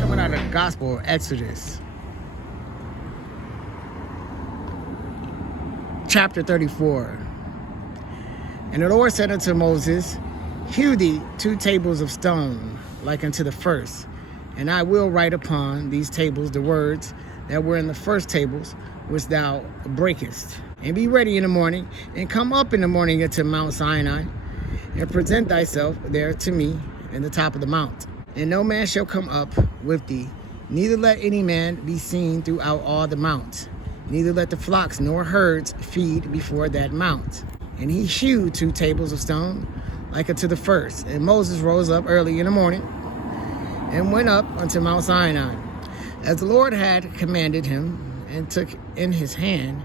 Coming out of the Gospel of Exodus, chapter 34. And the Lord said unto Moses, Hew thee 2 tables of stone, like unto the first, and I will write upon these tables the words that were in the first tables, which thou breakest. And be ready in the morning, and come up in the morning unto Mount Sinai, and present thyself there to me in the top of the mount. And no man shall come up with thee, neither let any man be seen throughout all the mount, neither let the flocks nor herds feed before that mount. And he hewed 2 tables of stone, like unto the first. And Moses rose up early in the morning, and went up unto Mount Sinai, as the Lord had commanded him, and took in his hand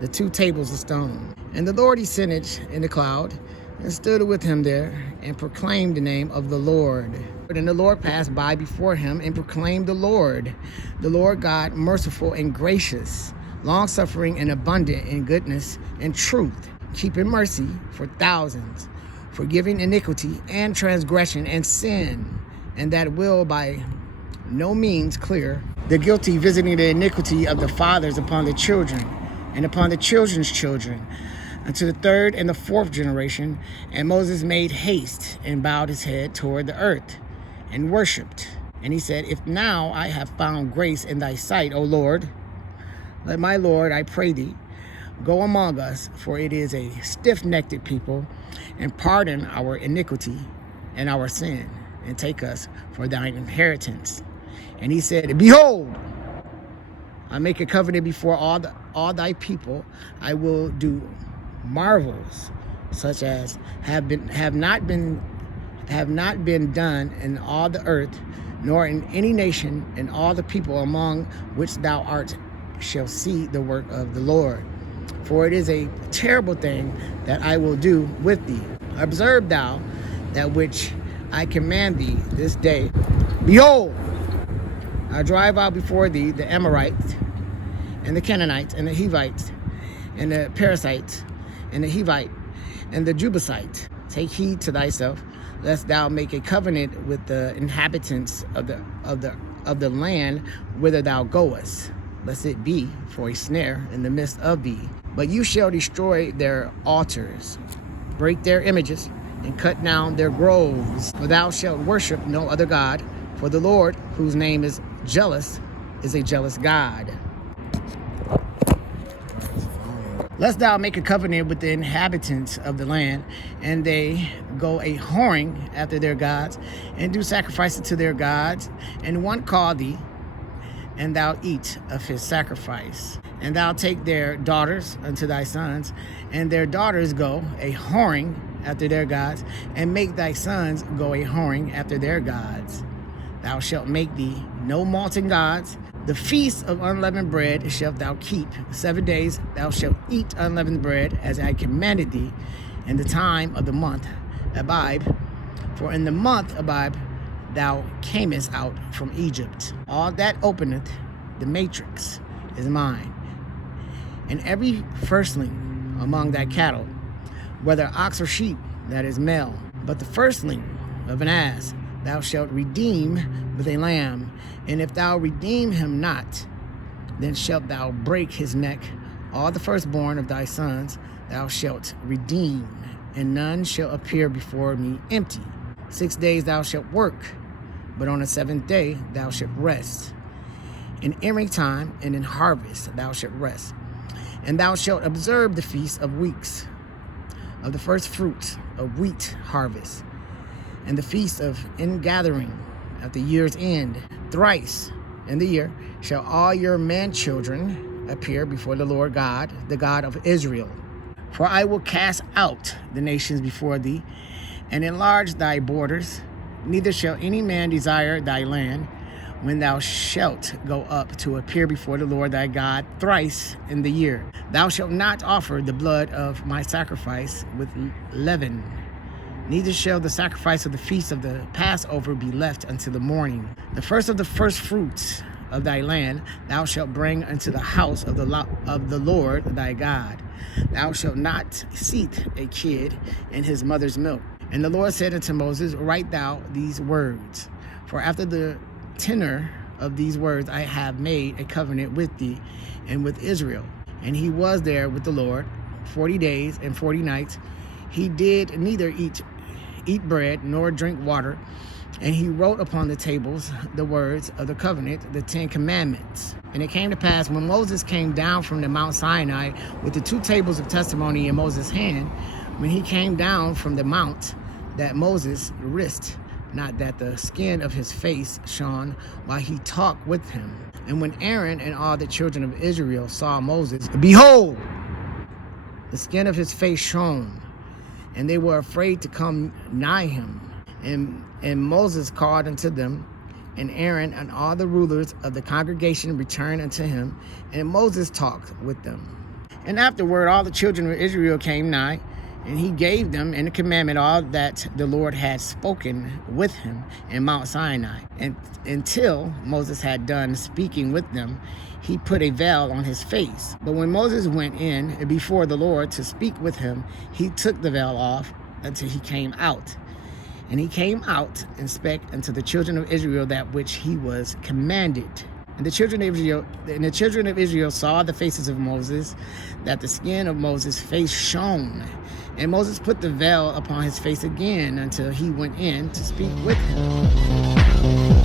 the 2 tables of stone. And the Lord descended in the cloud, and stood with him there, and proclaimed the name of the Lord. And the Lord passed by before him, and proclaimed the Lord God, merciful and gracious, long-suffering and abundant in goodness and truth, keeping mercy for thousands, forgiving iniquity and transgression and sin, and that will by no means clear the guilty, visiting the iniquity of the fathers upon the children, and upon the children's children, unto the 3rd and the 4th generation. And Moses made haste, and bowed his head toward the earth, and worshipped. And he said, If now I have found grace in thy sight, O Lord, let my Lord, I pray thee, go among us, for it is a stiff-necked people, and pardon our iniquity and our sin, and take us for thine inheritance. And he said, Behold, I make a covenant before all thy people. I will do marvels such as have not been done in all the earth, nor in any nation, and all the people among which thou art shall see the work of the Lord. For it is a terrible thing that I will do with thee. Observe thou that which I command thee this day. Behold, I drive out before thee the Amorites, and the Canaanites, and the Hivites, and the Perizzites, and the Hivite, and the Jebusite. Take heed to thyself, lest thou make a covenant with the inhabitants of the land whither thou goest, lest it be for a snare in the midst of thee. But you shall destroy their altars, break their images, and cut down their groves. For thou shalt worship no other God, for the Lord, whose name is jealous, is a jealous God. Lest thou make a covenant with the inhabitants of the land, and they go a whoring after their gods, and do sacrifices to their gods, and one call thee, and thou eat of his sacrifice. And thou take their daughters unto thy sons, and their daughters go a whoring after their gods, and make thy sons go a whoring after their gods. Thou shalt make thee no molten gods. The feast of unleavened bread shalt thou keep. 7 days thou shalt eat unleavened bread, as I commanded thee, in the time of the month Abib. For in the month Abib thou camest out from Egypt. All that openeth the matrix is mine, and every firstling among thy cattle, whether ox or sheep, that is male. But the firstling of an ass thou shalt redeem with a lamb, and if thou redeem him not, then shalt thou break his neck. All the firstborn of thy sons thou shalt redeem, and none shall appear before me empty. 6 days thou shalt work, but on the 7th day thou shalt rest. In earing time and in harvest thou shalt rest. And thou shalt observe the feast of weeks, of the first fruits of wheat harvest, and the feast of ingathering at the year's end. Thrice in the year shall all your man-children appear before the Lord God, the God of Israel. For I will cast out the nations before thee, and enlarge thy borders. Neither shall any man desire thy land, when thou shalt go up to appear before the Lord thy God thrice in the year. Thou shalt not offer the blood of my sacrifice with leaven, neither shall the sacrifice of the feast of the Passover be left until the morning. The first of the first fruits of thy land thou shalt bring unto the house of the Lord thy God. Thou shalt not seethe a kid in his mother's milk. And the Lord said unto Moses, write thou these words, for after the tenor of these words I have made a covenant with thee and with Israel. And he was there with the Lord 40 days and 40 nights. He did neither eat bread nor drink water. And he wrote upon the tables the words of the covenant, the 10 commandments. And it came to pass, when Moses came down from the Mount Sinai with the 2 tables of testimony in Moses' hand, when he came down from the mount, that Moses wist not that the skin of his face shone while he talked with him. And when Aaron and all the children of Israel saw Moses, behold, the skin of his face shone, and they were afraid to come nigh him. And Moses called unto them, and Aaron and all the rulers of the congregation returned unto him, and Moses talked with them. And afterward all the children of Israel came nigh, and he gave them in the commandment all that the Lord had spoken with him in Mount Sinai. And until Moses had done speaking with them, he put a veil on his face. But when Moses went in before the Lord to speak with him, he took the veil off until he came out. And he came out and spake unto the children of Israel that which he was commanded. And the children of Israel saw the faces of Moses, that the skin of Moses' face shone. And Moses put the veil upon his face again until he went in to speak with him.